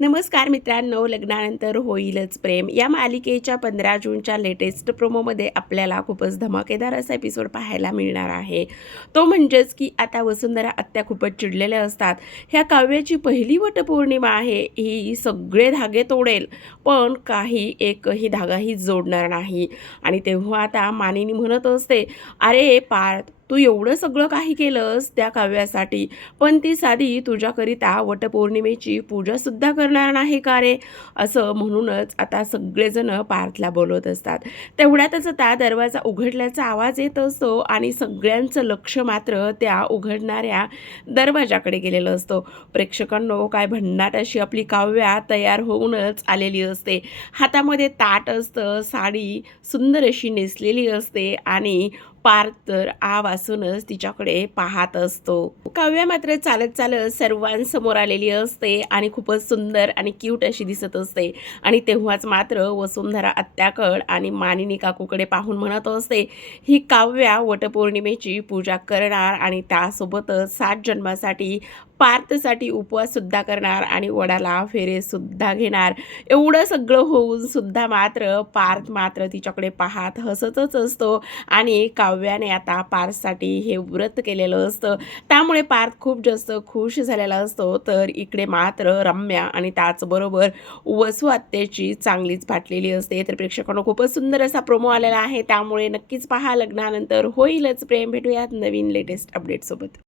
नमस्कार मित्रांनो लग्नानंतर होईलच प्रेम. या मालिकेच्या पंधरा जूनच्या लेटेस्ट प्रोमोमध्ये आपल्याला खूपच धमाकेदार असा एपिसोड पाहायला मिळणार आहे. तो म्हणजेच की आता वसुंधरा आत्या खूपच चिडलेल्या असतात. ह्या काव्याची पहिली वटपौर्णिमा आहे ही सगळे धागे तोडेल पण काही एकही धागाही जोडणार नाही. आणि तेव्हा आता मानिनी म्हणत असते अरे पार्थ तू एवढं सगळं काही केलंस त्या काव्यासाठी पण ती साधी तुझ्याकरिता वटपौर्णिमेची पूजासुद्धा करणार नाही का रे? असं म्हणूनच आता सगळेजण पार्थला बोलवत असतात. तेवढ्यातच आता दरवाजा उघडल्याचा आवाज येत असतो आणि सगळ्यांचं लक्ष मात्र त्या उघडणाऱ्या दरवाजाकडे गेलेलं असतं. प्रेक्षकांनो काय भन्नाट अशी आपली काव्या तयार होऊनच आलेली असते. हातामध्ये ताट असतं साडी सुंदर अशी नेसलेली असते आणि पार्थ तर आ वासूनच तिच्याकडे पाहत असतो. काव्या मात्र चालत चालत सर्वांसमोर आलेली असते आणि खूपच सुंदर आणि क्यूट अशी दिसत असते. आणि तेव्हाच मात्र वसुंधरा आत्याकड आणि मानिनी काकूकडे पाहून म्हणत असते ही काव्या वटपौर्णिमेची पूजा करणार आणि त्यासोबतच सात जन्मासाठी पार्थसाठी उपवाससुद्धा करणार आणि वडाला फेरेसुद्धा घेणार. एवढं सगळं होऊन सुद्धा मात्र पार्थ मात्र तिच्याकडे पाहत हसतच असतो आणि काव्याने आता पार्थसाठी हे व्रत केलेलं असतं. त्यामुळे पार्थ खूप जास्त खुश झालेला असतो. तर इकडे मात्र रम्या आणि त्याचबरोबर वसुआत्याची चांगलीच फाटलेली असते. तर प्रेक्षकांना खूपच सुंदर असा प्रोमो आलेला आहे. त्यामुळे नक्कीच पहा लग्नानंतर होईलच प्रेम. भेटूयात नवीन लेटेस्ट अपडेटसोबत